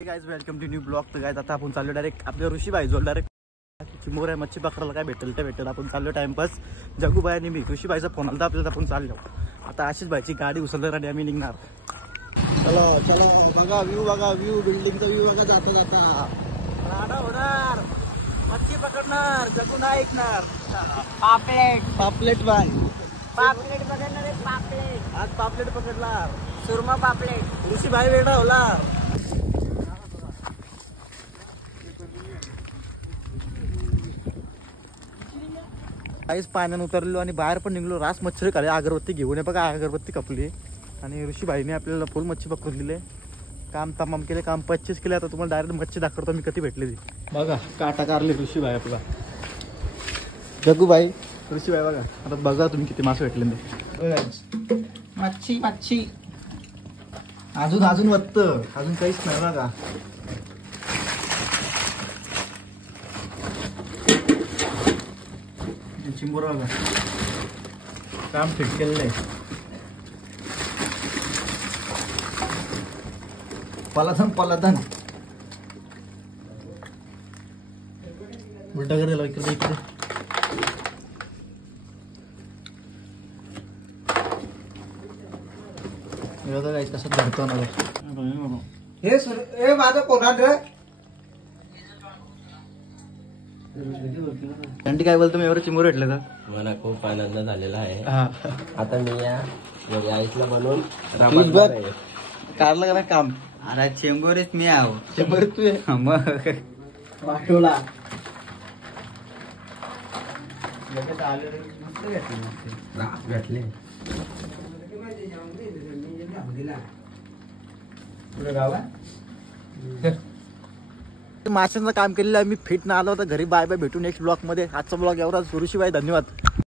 Guys welcome to new blog. तर guys आता आपण चाललो डायरेक्ट आपल्या ऋषीबाई जोड डायरेक्ट चिमोर आहे मच्छी पकडायला काय भेटेल ते भेटेल. आपण चाललो टाइमपास. जगूबाई आणि मी ऋषीबाईचा फोन आला आपल्याला आपण चाललो. आता आशिष बाईची गाडी उचलणार आणि आम्ही निघणार. चला चला बघा व्ह्यू बिल्डिंगचा व्ह्यू बघा जाता जाता. राडा होणार मच्छी पकडणार जगू नाही ऐकणार. पापलेट बाय पापलेट पकडणार आहे. पापलेट आज पापलेट पकडणार. सुरमा पापलेट. ऋषीबाई वेगळा होला. काहीच पाण्यात उतरलो आणि बाहेर पण निघलो. रास मच्छर खाली अगरबत्ती घेऊन बघा अगरबत्ती कपली आणि ऋषीबाईने आपल्याला फुल मच्छी पकडून दिले. काम तमाम केले काम 25 केले. आता तुम्हाला डायरेक्ट मच्छी दाखवतो मी कधी भेटली ती बघा. काटा कारली ऋषीबाई आपला जगूबाई ऋषीबाई बघा. आता बघा तुम्ही किती मासे भेटले. मच्छी मच्छी अजून वत्त अजून काहीच नाही बघा. चिंबोर बघा काम फिट केलेलं आहे. पलाधन उलटा कर दिला इकडे बघा गाइस कसं धरतो ना हे माझं कोणाड रे. थंडी काय बोलतो मी एवढं चिमोर भेटलं का. मला खूप आनंद झालेला आहे. हा आता मी या आईसला बनवून कारलं का काम. अरे चेंबोरेच मी आहो. चिमोर तू आहे मग पाठवला. भेटले माशांचं काम केलेलं आहे मी. फिट ना आलो होता घरी. बाय बाय भेटू नेक्स्ट ब्लॉग मध्ये. आजचा ब्लॉग एवढाच. ऋषीबाई धन्यवाद.